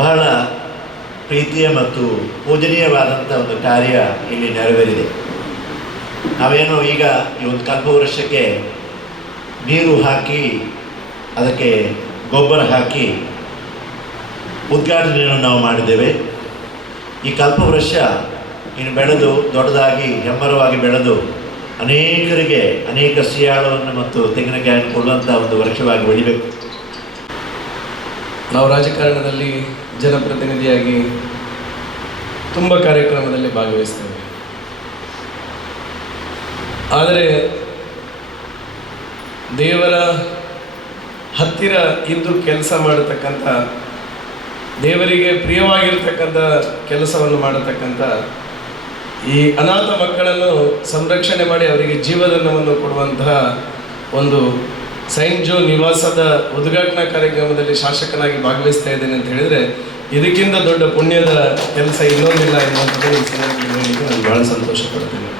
ಬಹಳ ಪ್ರೀತಿಯ ಮತ್ತು ಪೂಜನೀಯವಾದಂಥ ಒಂದು ಕಾರ್ಯ ಇಲ್ಲಿ ನೆರವೇರಿದೆ. ನಾವೇನು ಈಗ ಈ ಒಂದು ಕಲ್ಪವೃಕ್ಷಕ್ಕೆ ನೀರು ಹಾಕಿ ಅದಕ್ಕೆ ಗೊಬ್ಬರ ಹಾಕಿ ಉದ್ಘಾಟನೆಯನ್ನು ನಾವು ಮಾಡಿದ್ದೇವೆ. ಈ ಕಲ್ಪವೃಕ್ಷ ಇನ್ನು ಬೆಳೆದು ದೊಡ್ಡದಾಗಿ ಹೆಮ್ಮರವಾಗಿ ಬೆಳೆದು ಅನೇಕರಿಗೆ ಅನೇಕ ಸಿಯಾಳವನ್ನು ಮತ್ತು ತೆಂಗಿನಕಾಯಿಯನ್ನು ಕೊಡುವಂಥ ಒಂದು ವೃಕ್ಷವಾಗಿ ಬೆಳಿಬೇಕು. ನಾವು ರಾಜಕಾರಣದಲ್ಲಿ ಜನಪ್ರತಿನಿಧಿಯಾಗಿ ತುಂಬ ಕಾರ್ಯಕ್ರಮದಲ್ಲಿ ಭಾಗವಹಿಸ್ತೇವೆ. ಆದರೆ ದೇವರ ಹತ್ತಿರ ಇದ್ದು ಕೆಲಸ ಮಾಡತಕ್ಕಂಥ, ದೇವರಿಗೆ ಪ್ರಿಯವಾಗಿರ್ತಕ್ಕಂಥ ಕೆಲಸವನ್ನು ಮಾಡತಕ್ಕಂಥ ಈ ಅನಾಥ ಮಕ್ಕಳನ್ನು ಸಂರಕ್ಷಣೆ ಮಾಡಿ ಅವರಿಗೆ ಜೀವದಾನವನ್ನು ಕೊಡುವಂತಹ ಒಂದು ಸೈಂಟ್ ಜೋ ನಿವಾಸದ ಉದ್ಘಾಟನಾ ಕಾರ್ಯಕ್ರಮದಲ್ಲಿ ಶಾಸಕನಾಗಿ ಭಾಗವಹಿಸ್ತಾ ಇದ್ದೇನೆ ಅಂತ ಹೇಳಿದರೆ ಇದಕ್ಕಿಂತ ದೊಡ್ಡ ಪುಣ್ಯದ ಕೆಲಸ ಇನ್ನೊಂದಿಲ್ಲ ಎನ್ನುವಂಥದ್ದು ಈ ಸಂದರ್ಭದಲ್ಲಿ ನಾನು ಬಹಳ ಸಂತೋಷ ಪಡ್ತೇನೆ.